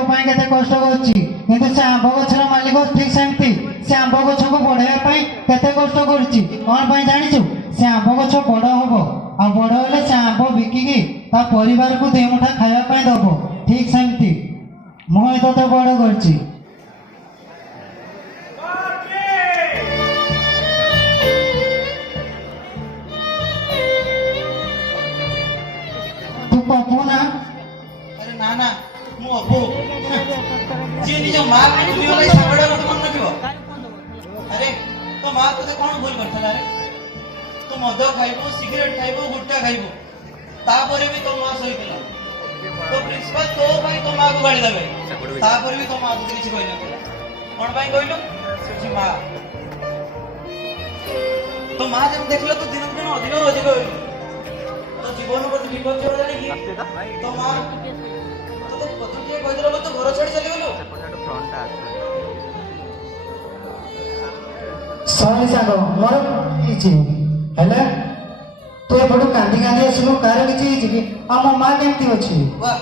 तो केते कष्ट करुच्ची किंतु से आंब गछर मालिक ठीक सेमती से आंब गछ को बढ़ावा केते कष्ट करुच्ची कौन जाचु से आंब गछ बड़ हम आ बड़ हेले से आंब बिकिकी ता परिवार को दे मुठा खावाई दब ठीक सेमती मुझे तो बड़ करची पप्पू ना अरे ना ना मु अबो जी निज मां को भूली वाला साबडा मत मन नथिबो अरे तो मां तोते कोन भूल करथला रे तू मद खाइबो सिगरेट खाइबो गुटखा खाइबो तापरे भी तो मां सही केला तो प्रिंसिपल तो भाई तो मां को गाड़ी देबे तापरे भी तो मां तो किछ कहै नथिला कोन भाई कहलो से मां तो मां जब देखलो तो दिन दिन अधिक तो जीवन पर विपद हो जाने की तो मां तो पतन के कहदरो तो घर छोड़ चले गेलो सॉरी सागो मोर इची हेले तो बडो कांदी कांदी आसलो कार किछि इछि कि आ मो मां केमती अछि वाह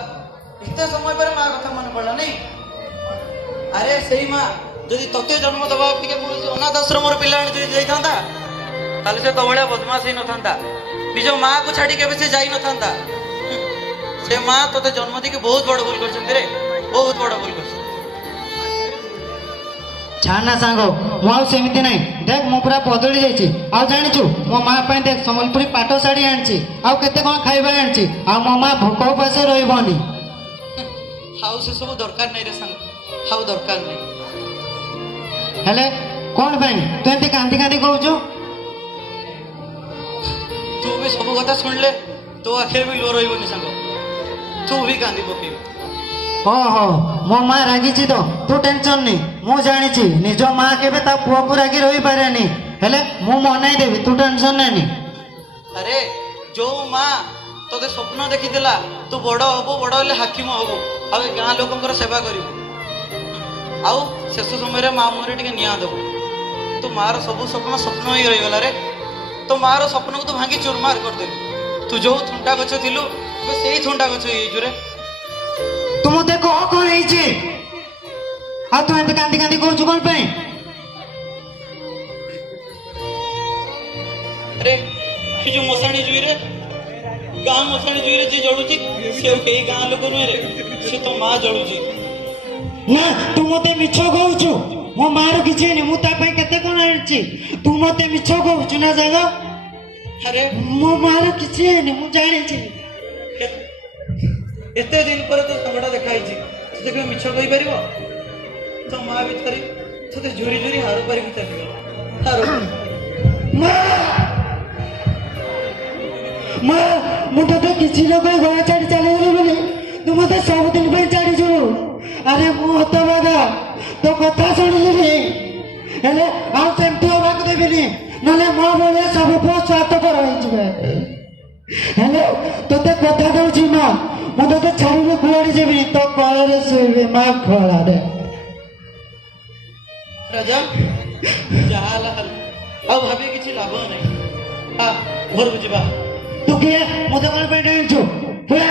इते समय पर मां कथा मन पड़ला नहीं अरे सही मां जदि तते जन्म दबा के मोर अनाथ आश्रम रो पिला जदि जाई थांदा ताले से तो बळिया बदमाश ही न थांदा निज मां को छाड़ी के से जाई न थांदा से मां तते जन्म दी के बहुत बड़ भूल करछन रे बहुत बड़ भूल करछन छाना सांगो मो आ सेमिति नहीं देख मो पूरा बदली जाइछि आ जानिछु मो मां पय देख संबलपुरी पाटो साड़ी आनछि आ केते कोन खाइबा आनछि आ मो मां भूख उपासे रहबनी हाउ से सब दरकार नहीं रे संग हाउ दरकार नहीं हेले कोन भाई तू एते कांदी कांदी कहउछु तू भी सब कथा सुन ले तो आखिर भी लो रही संग तू भी कांदी पकेबी ओहो मो मां रागिछि तो तू टेंशन नहीं मु जानिछि निज मां केबे ता पुओ को रागी रही पारेनी हेले मु मनाई देबी तू टेंशन नहीं अरे जो मां तोते स्वप्न देखिथिला तू बड़ हबो बड़ हेले हाकिम हबो आ गां लोकंकर सेवा करिवो आउ शेष समय रे मां मोरे टिके निया देबो तू मार सब स्वप्न ही रही गला रे तो मार स्वप्न को तो भांगी चूरमार कर दे तू जो थुंटा गछ थिलु से ही थुंटा गछ ही जुरे तू मते कह कोन हेछि आ तू एते कांदी कांदी कहउछु कोन पे अरे कि जो मसाणी जुई रे गां मसाणी जुई रे जे जळुची से केही गां लोक नुहे रे से तो मां जळुची ना तू मते मिछ कहउछु मो मार किछि नै मु ता पे केते कोन हेछि तू मते मिछ कहउछु ना जागा अरे मो मार किछि नै मु जानि छि एते दिन पर तो संगडा देखाई छि से के मिछ कहि परिबो तो मां भितरी तते झुरी झुरी हारो पारि भितर हारो मां मु तो किछि न कहि घर छाडी चले गेली बोली तू मते सब दिन पे छाडी छु अरे मु हतो बागा तो कथा सुनिली हेले आ सेमती होबाक देबिनी नले मो बोले सब पो स्वार्थ पर होई जबे हेले तोते कथा दउछि मां मु तो छाडी कुआडी जेबी तो कळरे सोइबे मां खळा दे राजा जाला हल अब भाबे किछि लाभ नहीं आ घर बुझबा तू के मो तो कोन पे डेंचो पुरा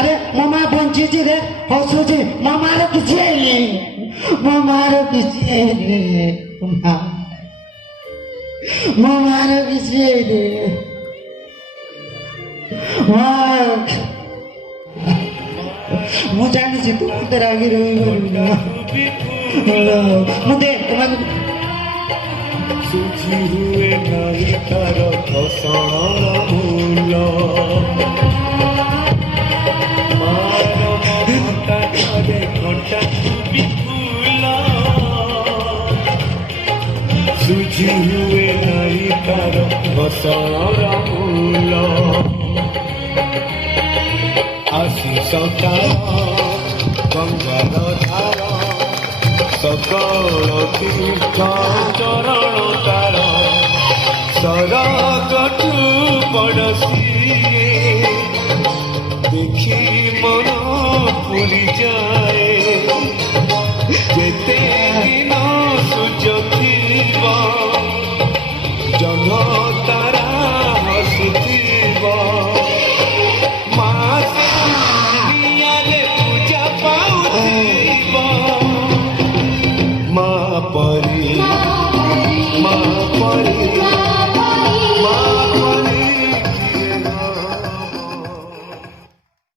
अरे मो मां बंची छी रे हसु छी मो मार किछि नहीं मो मार किछि नहीं मो मार किछि नहीं मु जानी छी तू तेरा आगे रही मुझे सुझी हुए नहीं तार फसणार मूल मार ममता करे घंटा विपुल सुझी हुए नहीं तार फसणार मूल आशीष तार गंगार धार सकल तीर्थ चरण तार सरकटु पड़सी देखी मन पुरी जाए जेते दिन सूर्य थीब जह्न तारा हसुथीब मास पूजा पाउथी रे